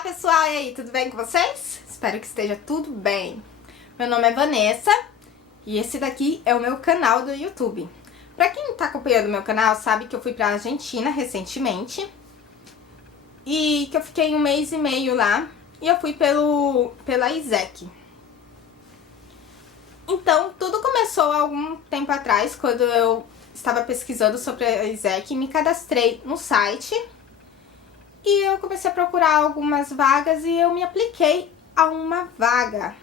Olá pessoal, e aí, tudo bem com vocês? Espero que esteja tudo bem. Meu nome é Vanessa e esse daqui é o meu canal do YouTube. Pra quem tá acompanhando o meu canal sabe que eu fui pra Argentina recentemente e que eu fiquei 1 mês e meio lá e eu fui pela ISEC. Então, tudo começou há algum tempo atrás, quando eu estava pesquisando sobre a ISEC, me cadastrei no site e eu comecei a procurar algumas vagas e eu me apliquei a uma vaga.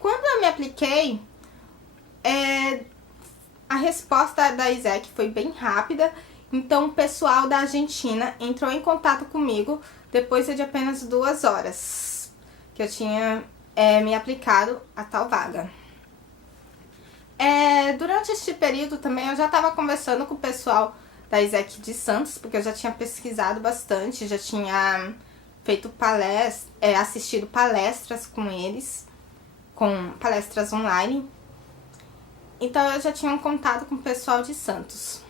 Quando eu me apliquei, a resposta da ISEC foi bem rápida, então o pessoal da Argentina entrou em contato comigo depois de apenas 2 horas que eu tinha me aplicado a tal vaga. Durante este período também eu já estava conversando com o pessoal da ISEC de Santos, porque eu já tinha pesquisado bastante, já tinha feito assistido palestras com eles, com palestras online. Então eu já tinha um contato com o pessoal de Santos.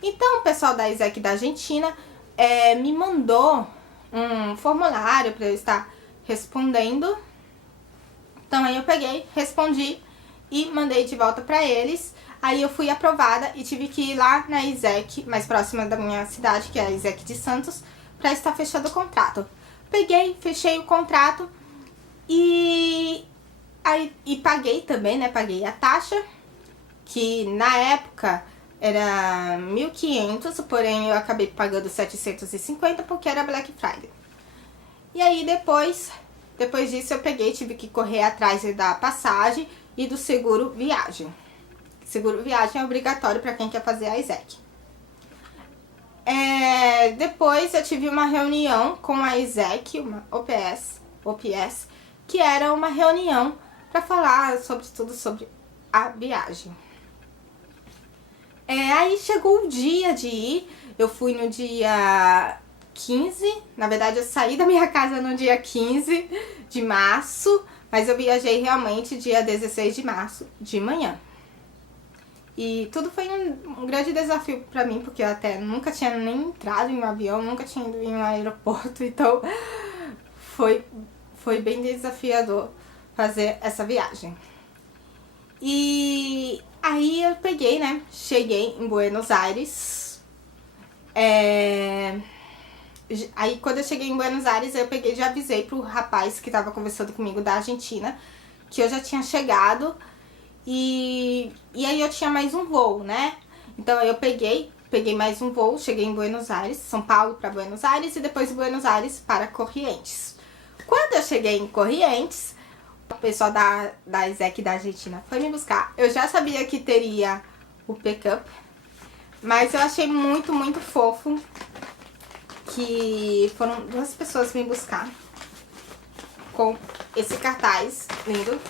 Então o pessoal da ISEC da Argentina me mandou um formulário para eu estar respondendo. Então aí eu peguei, respondi e mandei de volta para eles. Aí eu fui aprovada e tive que ir lá na ISEC, mais próxima da minha cidade, que é a ISEC de Santos, para estar fechando o contrato. Peguei, fechei o contrato e paguei também, né? Paguei a taxa, que na época era 1.500, porém eu acabei pagando 750 porque era Black Friday. E aí depois disso eu tive que correr atrás da passagem e do seguro viagem. Seguro viagem é obrigatório para quem quer fazer a ISEC. Depois eu tive uma reunião com a ISEC, uma OPS, que era uma reunião para falar sobre tudo sobre a viagem. Aí chegou o dia de ir, eu fui no dia 15, na verdade eu saí da minha casa no dia 15 de março, mas eu viajei realmente dia 16 de março de manhã. E tudo foi um grande desafio pra mim, porque eu até nunca tinha nem entrado em um avião, nunca tinha ido em um aeroporto, então foi bem desafiador fazer essa viagem. E aí eu peguei, né, cheguei em Buenos Aires. Aí quando eu cheguei em Buenos Aires, eu peguei e já avisei pro rapaz que tava conversando comigo da Argentina que eu já tinha chegado. E aí eu tinha mais um voo, né? Então eu peguei mais um voo, cheguei em Buenos Aires, São Paulo para Buenos Aires e depois de Buenos Aires para Corrientes. Quando eu cheguei em Corrientes, o pessoal da ISEC da Argentina foi me buscar. Eu já sabia que teria o pick-up, mas eu achei muito, muito fofo que foram 2 pessoas me buscar com esse cartaz lindo.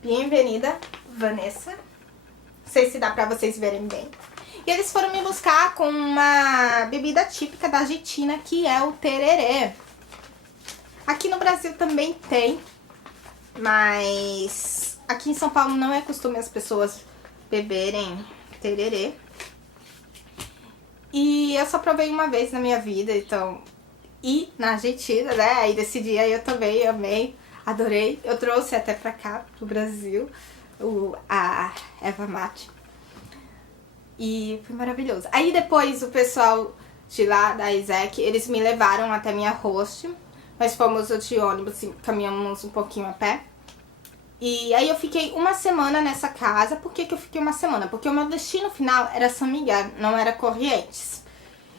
Bem-vinda, Vanessa. Não sei se dá pra vocês verem bem. E eles foram me buscar com uma bebida típica da Argentina, que é o tererê. Aqui no Brasil também tem, mas aqui em São Paulo não é costume as pessoas beberem tererê. E eu só provei uma vez na minha vida, então... E na Argentina, né? Aí desse dia eu também amei. Adorei, eu trouxe até pra cá, pro Brasil, a erva mate. E foi maravilhoso. Aí depois o pessoal de lá, da ISEC, eles me levaram até minha host. Nós fomos de ônibus, caminhamos um pouquinho a pé. E aí eu fiquei 1 semana nessa casa. Por que eu fiquei 1 semana? Porque o meu destino final era São Miguel, não era Corrientes.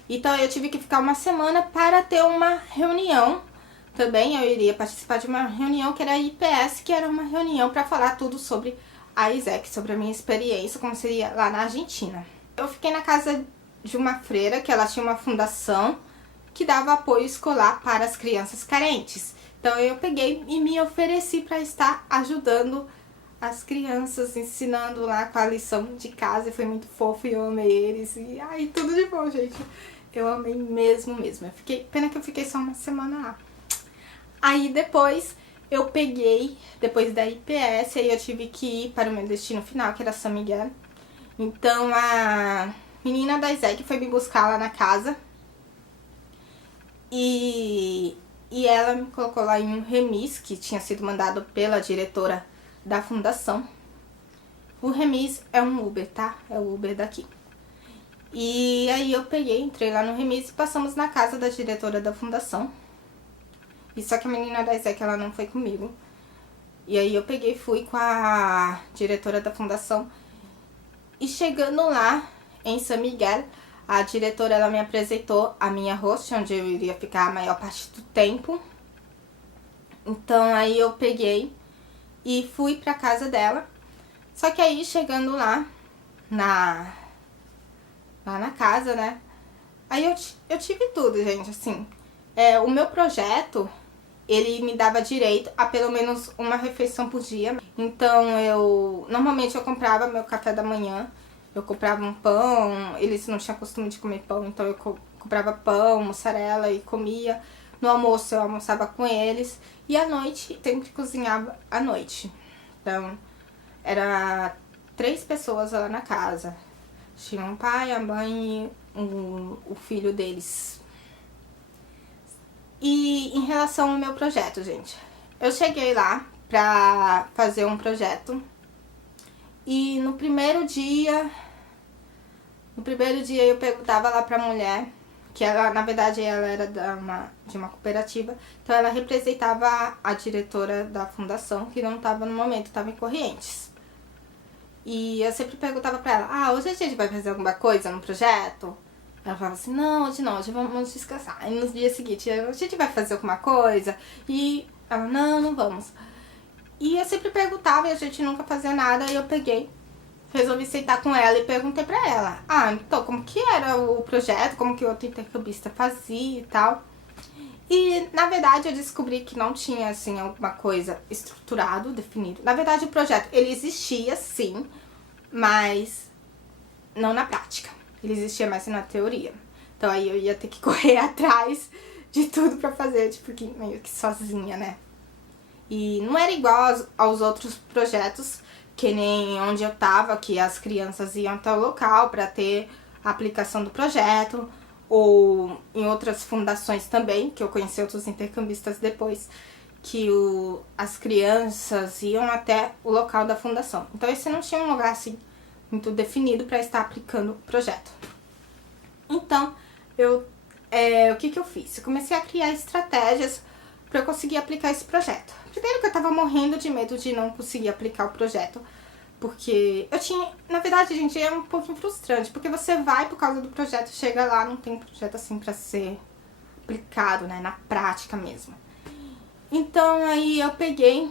Então eu tive que ficar 1 semana para ter uma reunião. Também eu iria participar de uma reunião que era a IPS, que era uma reunião para falar tudo sobre a ISEC, sobre a minha experiência, como seria lá na Argentina. Eu fiquei na casa de uma freira, que ela tinha uma fundação que dava apoio escolar para as crianças carentes. Então eu peguei e me ofereci para estar ajudando as crianças, ensinando lá com a lição de casa, e foi muito fofo e eu amei eles. E tudo de bom, gente. Eu amei mesmo. Pena que eu fiquei só 1 semana lá. Aí depois eu peguei, depois da IPS, aí eu tive que ir para o meu destino final, que era São Miguel. Então a menina da ISEC foi me buscar lá na casa. E ela me colocou lá em um remis que tinha sido mandado pela diretora da fundação. O remis é um Uber, tá? É o Uber daqui. E aí eu peguei, entrei lá no remis e passamos na casa da diretora da fundação. E só que a menina da ISEC, ela não foi comigo. E aí eu peguei, fui com a diretora da fundação. E chegando lá, em São Miguel, a diretora, ela me apresentou a minha host, onde eu iria ficar a maior parte do tempo. Então aí eu peguei e fui pra casa dela. Só que aí, chegando lá na casa, né? Aí eu tive tudo, gente, assim. O meu projeto, ele me dava direito a pelo menos uma refeição por dia. Então normalmente eu comprava meu café da manhã. Eu comprava um pão, eles não tinham costume de comer pão, então eu comprava pão, mussarela e comia. No almoço eu almoçava com eles. E à noite, sempre cozinhava à noite. Então, era 3 pessoas lá na casa. Tinha um pai, a mãe e o filho deles. E em relação ao meu projeto, gente, eu cheguei lá pra fazer um projeto. E no primeiro dia eu perguntava lá pra mulher, que ela, na verdade, ela era de uma cooperativa, então ela representava a diretora da fundação, que não estava no momento, estava em Correntes. E eu sempre perguntava pra ela, hoje a gente vai fazer alguma coisa no projeto? Ela falava assim, não, hoje vamos descansar. Aí no dia seguinte, a gente vai fazer alguma coisa? E ela, não vamos. E eu sempre perguntava e a gente nunca fazia nada. E eu peguei, resolvi sentar com ela e perguntei pra ela, então como que era o projeto, como que o outro intercambista fazia e tal. E na verdade eu descobri que não tinha assim alguma coisa estruturado, definido. Na verdade o projeto, ele existia sim, mas não na prática. Ele existia mais na teoria. Então aí eu ia ter que correr atrás de tudo pra fazer, tipo, meio que sozinha, né? E não era igual aos outros projetos, que nem onde eu tava, que as crianças iam até o local pra ter a aplicação do projeto, ou em outras fundações também, que eu conheci outros intercambistas depois, que as crianças iam até o local da fundação. Então esse não tinha um lugar assim muito definido para estar aplicando o projeto. Então, o que eu fiz? Eu comecei a criar estratégias para eu conseguir aplicar esse projeto. Primeiro que eu tava morrendo de medo de não conseguir aplicar o projeto, porque eu tinha, na verdade, gente, é um pouquinho frustrante, porque você vai por causa do projeto, chega lá, não tem projeto assim pra ser aplicado, né, na prática mesmo. Então, aí eu peguei,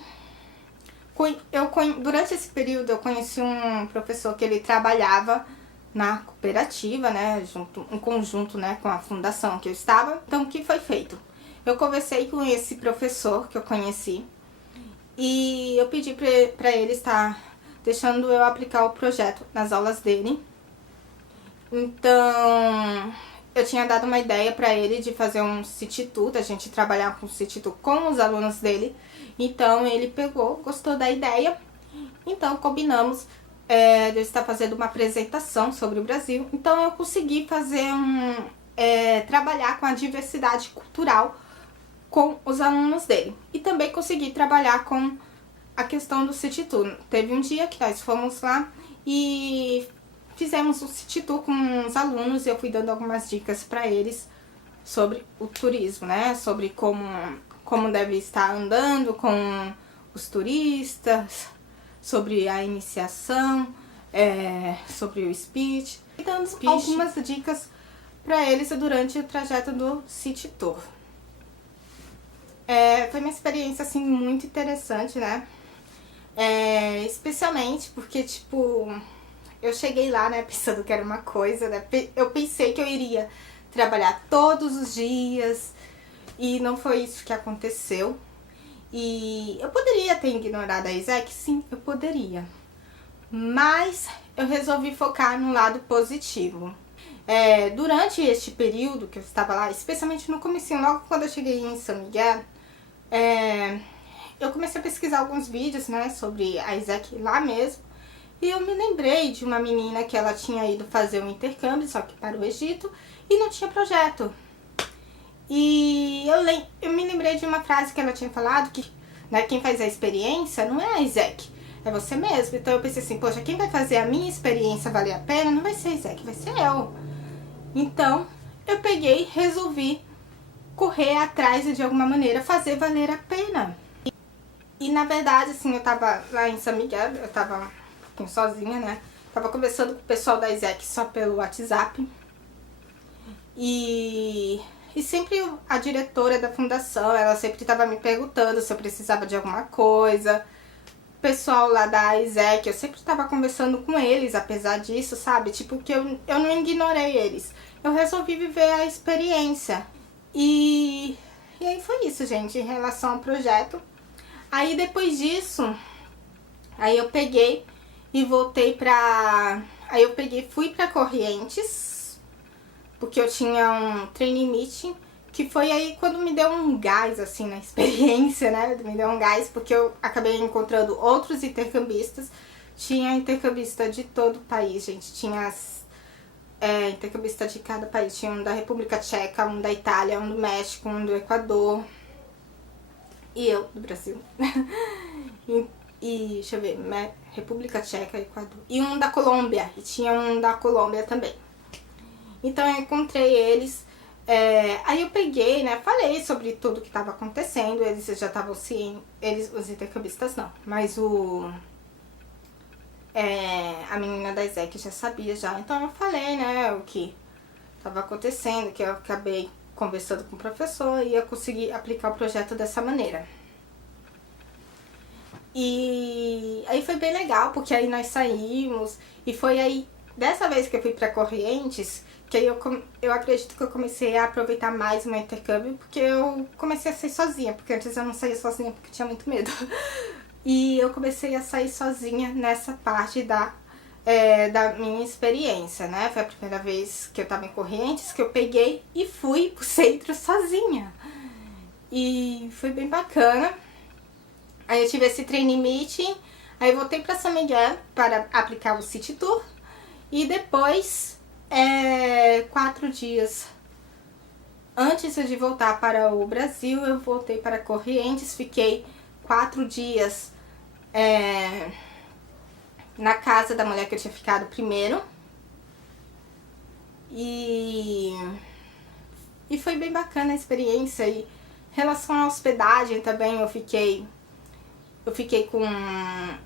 durante esse período eu conheci um professor que ele trabalhava na cooperativa, né, em conjunto, né, com a fundação que eu estava. Então, o que foi feito? Eu conversei com esse professor que eu conheci e eu pedi pra ele estar deixando eu aplicar o projeto nas aulas dele. Então, eu tinha dado uma ideia pra ele de fazer um city tour, da gente trabalhar com o city tour com os alunos dele. Então, ele pegou, gostou da ideia. Então, combinamos de eu estar fazendo uma apresentação sobre o Brasil. Então, eu consegui fazer trabalhar com a diversidade cultural com os alunos dele. E também consegui trabalhar com a questão do city tour. Teve um dia que nós fomos lá e fizemos o city tour com os alunos e eu fui dando algumas dicas para eles sobre o turismo, né? Sobre como deve estar andando com os turistas, sobre a iniciação, sobre o speech. E dando algumas dicas para eles durante o trajeto do city tour. Foi uma experiência, assim, muito interessante, né? Especialmente porque, tipo, eu cheguei lá, né, pensando que era uma coisa, né? Eu pensei que eu iria trabalhar todos os dias e não foi isso que aconteceu. E eu poderia ter ignorado a ISEC? Sim, eu poderia. Mas eu resolvi focar no lado positivo. Durante este período que eu estava lá, especialmente no comecinho, logo quando eu cheguei em São Miguel, eu comecei a pesquisar alguns vídeos, né, sobre a ISEC lá mesmo. E eu me lembrei de uma menina que ela tinha ido fazer um intercâmbio, só que para o Egito, e não tinha projeto. E eu me lembrei de uma frase que ela tinha falado, que, né, quem faz a experiência não é a Isaac, é você mesmo. Então eu pensei assim, poxa, quem vai fazer a minha experiência valer a pena não vai ser a Isaac, vai ser eu. Então eu peguei, resolvi correr atrás e de alguma maneira fazer valer a pena. E na verdade, assim, eu tava lá em São Miguel, eu tava um pouquinho sozinha, né? Tava conversando com o pessoal da Isaac só pelo WhatsApp. E sempre a diretora da fundação, ela sempre tava me perguntando se eu precisava de alguma coisa. O pessoal lá da Isaac, eu sempre tava conversando com eles, apesar disso, sabe? Tipo, que eu não ignorei eles. Eu resolvi viver a experiência. E aí foi isso, gente, em relação ao projeto. Aí depois disso, aí eu peguei e voltei pra... Aí eu peguei, fui pra Correntes, porque eu tinha um training meeting, que foi aí quando me deu um gás, assim, na experiência, né? Me deu um gás, porque eu acabei encontrando outros intercambistas. Tinha intercambista de todo o país, gente. Tinha intercambista de cada país. Tinha um da República Tcheca, um da Itália, um do México, um do Equador. E eu, do Brasil. E deixa eu ver, República Tcheca, Equador. E um da Colômbia. E tinha um da Colômbia também. Então eu encontrei eles. Aí eu peguei, né, falei sobre tudo que estava acontecendo. Eles já estavam cientes, os intercambistas não, mas a menina da Isaac já sabia já. Então eu falei, né, o que estava acontecendo, que eu acabei conversando com o professor e eu consegui aplicar o projeto dessa maneira. E aí foi bem legal, porque aí nós saímos, e foi aí, dessa vez que eu fui pra Correntes, que aí eu acredito que eu comecei a aproveitar mais o meu intercâmbio, porque eu comecei a sair sozinha, porque antes eu não saía sozinha porque tinha muito medo. E eu comecei a sair sozinha nessa parte da minha experiência, né? Foi a primeira vez que eu tava em Correntes, que eu peguei e fui pro centro sozinha. E foi bem bacana. Aí eu tive esse training meeting, aí eu voltei pra São Miguel para aplicar o City Tour. E depois, 4 dias antes de voltar para o Brasil, eu voltei para Correntes, fiquei 4 dias na casa da mulher que eu tinha ficado primeiro. E foi bem bacana a experiência. E em relação à hospedagem também, eu fiquei com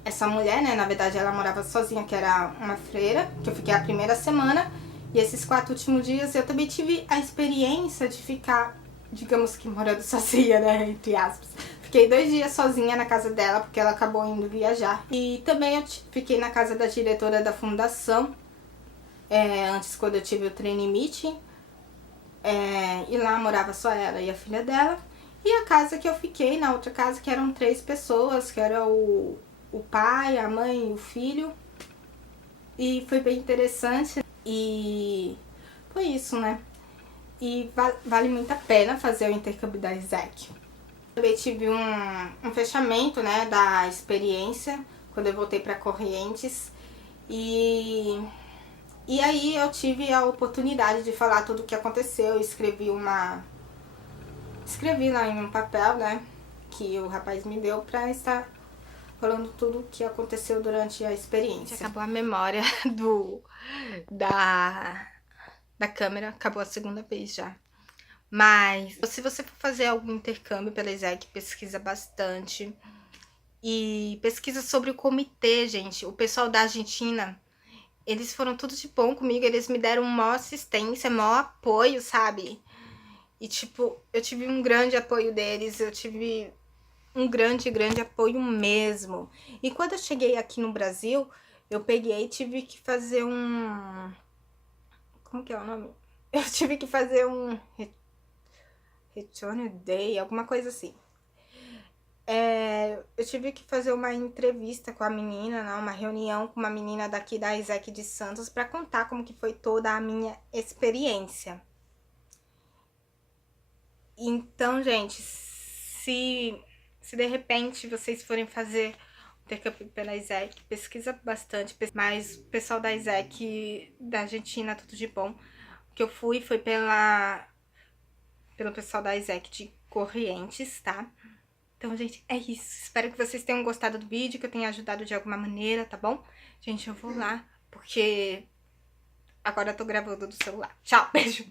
essa mulher, né? Na verdade ela morava sozinha, que era uma freira, que eu fiquei a primeira semana. E esses 4 últimos dias eu também tive a experiência de ficar, digamos que morando sozinha, né? Entre aspas. Fiquei 2 dias sozinha na casa dela, porque ela acabou indo viajar. E também eu fiquei na casa da diretora da fundação, antes quando eu tive o training meeting. E lá morava só ela e a filha dela. E a casa que eu fiquei, na outra casa, que eram 3 pessoas, que era o pai, a mãe e o filho. E foi bem interessante. E foi isso, né? E vale muito a pena fazer o intercâmbio da Isaac. Também tive um fechamento, né, da experiência, quando eu voltei para Correntes. E aí eu tive a oportunidade de falar tudo o que aconteceu. Escrevi lá em um papel, né, que o rapaz me deu pra estar falando tudo o que aconteceu durante a experiência. Acabou a memória da câmera, acabou a segunda vez já. Mas se você for fazer algum intercâmbio pela Isaac, pesquisa bastante. E pesquisa sobre o comitê, gente. O pessoal da Argentina, eles foram tudo de bom comigo. Eles me deram maior assistência, maior apoio, sabe? E, tipo, eu tive um grande apoio deles. Eu tive um grande apoio mesmo. E quando eu cheguei aqui no Brasil, eu peguei e tive que fazer como que é o nome? Eu tive que fazer um Return Day, alguma coisa assim. Eu tive que fazer uma entrevista com a menina, né, uma reunião com uma menina daqui da Isaac de Santos para contar como que foi toda a minha experiência. Então, gente, se de repente vocês forem fazer o intercâmbio pela Isaac, pesquisa bastante, mas o pessoal da Isaac da Argentina, tudo de bom. O que eu fui foi pelo pessoal da Isaac de Correntes, tá? Então, gente, é isso. Espero que vocês tenham gostado do vídeo, que eu tenha ajudado de alguma maneira, tá bom? Gente, eu vou lá, porque agora eu tô gravando do celular. Tchau, beijo!